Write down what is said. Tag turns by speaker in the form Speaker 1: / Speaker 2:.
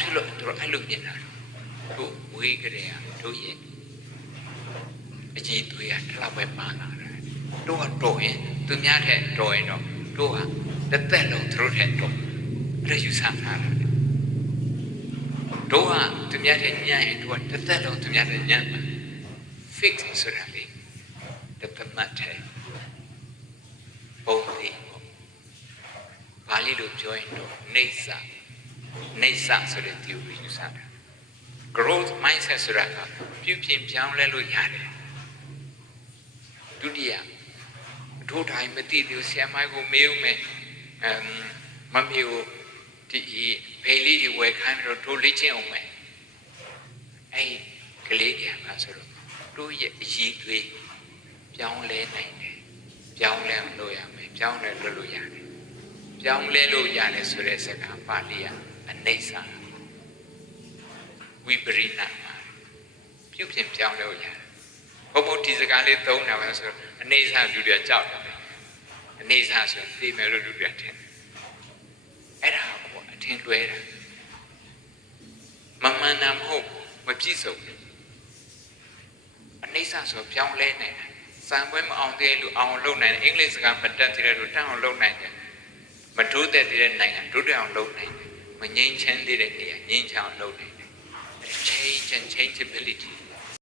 Speaker 1: ဖြစ်လို့သူတို့အဲ့လိုမြင်တာတို့ဝေးကြတဲ့တို့ရဲ့အကြီးသွေးကတစ်လောက်ပဲပါလာတယ်တို့ကတော်ရင်သူများတဲ့တော်ရင်တော့တို့ကတစ်သက်လုံးသူတို့တဲ့တော်အဲ့ဒါယူဆထားတာတို့ကသူများတဲ့ညံ့ရင်တို့ကတစ်သက်လုံးသူများတဲ့ညံ့မှာ fix ဆိုတာလေတစ်သက်မှတ်တယ်ပုံသေးပေါ့ပါဠိလိုပြောရင်တော့နေဆာ နေဆာဆိုတဲ့ theory ယူဆတာ growth mindset ဆိုတာကပြုပြင်ပြောင်းလဲလို့ရတယ်ဒုတိယတို့တိုင်းမသိသေးဘူးဆရာမကိုမေးဦးမယ်အမ်မမေကိုဒီဖေးလေးတွေဝယ်ခိုင်းတော့တို့လေ့ကျင့်အောင်မယ်အဲ့ဒီကလေးတွေကမှဆိုတော့တို့ရဲ့အည်သွေးပြောင်းလဲနိုင်တယ်ပြောင်းလဲလို့ရမယ်ပြောင်းလဲလို့လို့ရတယ်ပြောင်းလဲလို့ရတယ်ဆိုတဲ့စကားပါဠိက အနိစ္စဝိပရိနာမပြုပြင်ပြောင်းလဲလို့ရတယ်ဘုံဘုံဒီစကားလေးသုံးတာပဲဆိုတော့အနေဆာလူတွေကြောက်တယ်အနေဆာဆိုသိမယ်လို့လူတွေထင်တယ်အဲ့ဒါကိုအထင်လွဲတာမမှန်တာမဟုတ်ဘူးမပြည့်စုံဘူးအနေဆာဆိုပြောင်းလဲနေတာစံပွဲမအောင်သေးလို့အောင်လုပ်နိုင်တယ်အင်္ဂလိပ်စကားမတတ်သေးတဲ့လူတတ်အောင်လုပ်နိုင်တယ်မတိုးသက်သေးတဲ့နိုင်ငံတိုးတက်အောင်လုပ်နိုင်တယ် မငြိမ်းချမ်းသေးတဲ့နေရာငြိမ်းချမ်းအောင်လုပ်နိုင်တယ် change and changeability